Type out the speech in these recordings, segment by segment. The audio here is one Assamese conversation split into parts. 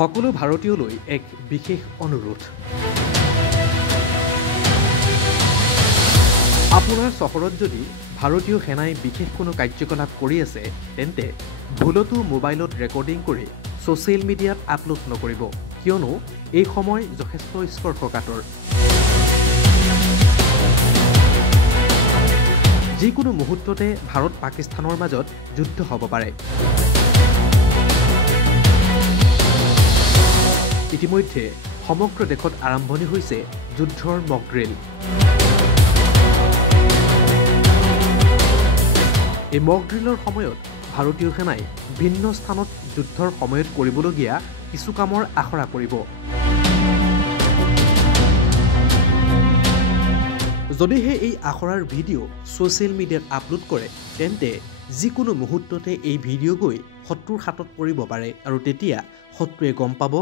সকলো ভাৰতীয়লৈ এক বিশেষ অনুৰোধ। আপোনাৰ চহৰত যদি ভাৰতীয় সেনাই বিশেষ কোনো কাৰ্যকলাপ কৰি আছে তেন্তে ভুলতো মোবাইলত ৰেকৰ্ডিং কৰি ছ'চিয়েল মিডিয়াত আপলোড নকৰিব, কিয়নো এই সময় যথেষ্ট স্পৰ্শকাতৰ। যিকোনো মুহূৰ্ততে ভাৰত পাকিস্তানৰ মাজত যুদ্ধ হ'ব পাৰে। ইতিমধ্যে সমগ্ৰ দেশত আৰম্ভণি হৈছে যুদ্ধৰ মক ড্ৰিল। এই মক ড্ৰিলৰ সময়ত ভাৰতীয় সেনাই ভিন্ন স্থানত যুদ্ধৰ সময়ত কৰিবলগীয়া কিছু কামৰ আখৰা কৰিব। যদিহে এই আখৰাৰ ভিডিঅ' ছ'চিয়েল মিডিয়াত আপলোড কৰে তেন্তে যিকোনো মুহূৰ্ততে এই ভিডিঅ' গৈ শত্ৰুৰ হাতত পৰিব পাৰে আৰু তেতিয়া শত্ৰুৱে গম পাব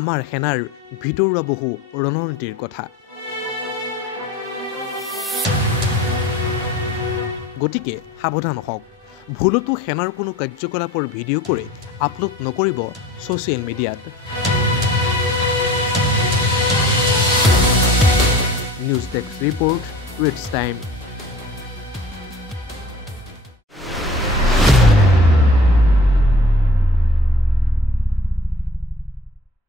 আমাৰ সেনাৰ ভিতৰুৱা বহু ৰণনীতিৰ কথা। গতিকে সাৱধান হওক, ভুলতো সেনাৰ কোনো কাৰ্যকলাপৰ ভিডিঅ' কৰি আপলোড নকৰিব ছ'চিয়েল মিডিয়াত। News desk report, ৰিটছ time.